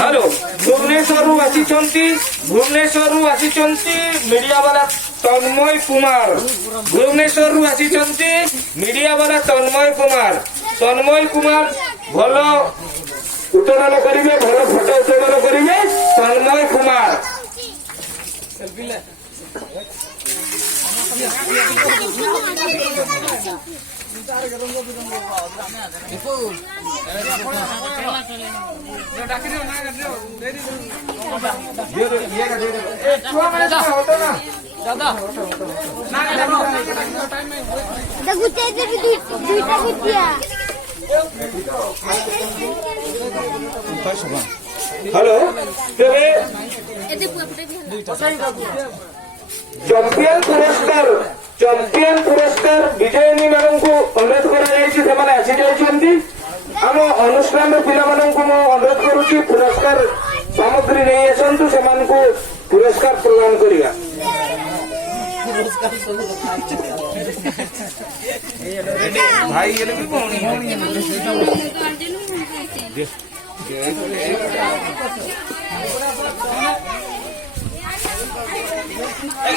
hello Bhubaneswar आसिचंती media वाला तन्मय Kumar Bhubaneswar आसिचंती media वाला तन्मय कुमार भल उत्तोलन करेंगे भल फोटो उत्तोलन करेंगे तन्मय कुमार हेलो चैंपियन पुरस्कार विजयनी मान को अनुरोध कर अनुष्ठान पिला अनुरोध करुच्ची पुरस्कार सामग्री नहीं आसतु से पुरस्कार प्रदान करिया भाई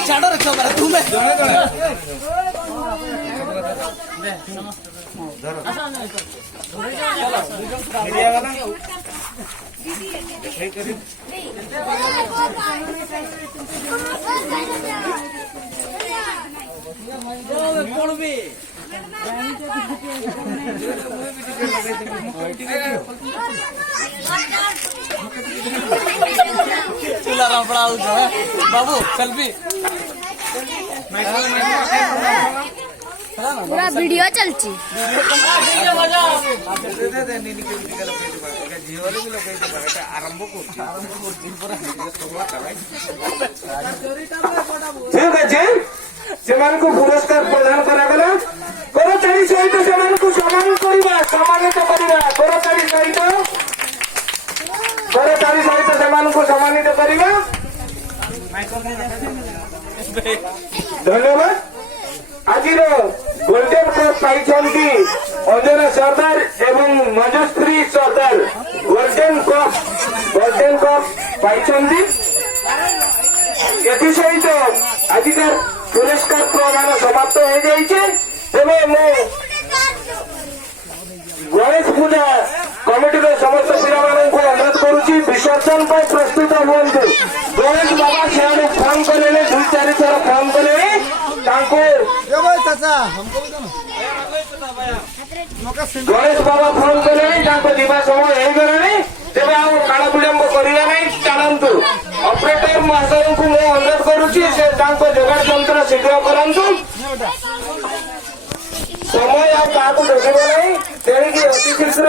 छाड़ो रखो बारा तुम्हें चूल्हा रपड़ा बाबू सेल्फी पूरा वीडियो चलची ठीक अच्छे से पुरस्कार प्रदान करागला करताली सहित से सम्मान करवा सम्मानित करवा करताली सहित से सम्मानित करवा धन्यवाद आज गोल्डन कप पाई अंजना सरदार एवं मजुश्री सरदार गोल्डन कप पाई सहित आजिकार पुरस्कार प्रदान समाप्त हो जाइए गणेश पूजा कमिटी समस्त पिला अनुरोध करुच्ची विसर्जन पर प्रस्तुत हूँ गणेश बाबा से फोन करे 2-4 थर फोन करे गणेश बाबा फोन कले जीवा समय हो गला तेरे काल विलंब करा नहीं जानतु ऑपरेटर महाशय को अनुरोध करुच्ची से जोगाड़ जंत्र शीघ्र करूँ समय आपको देखिए नहीं तेणिकी अति शीघ्र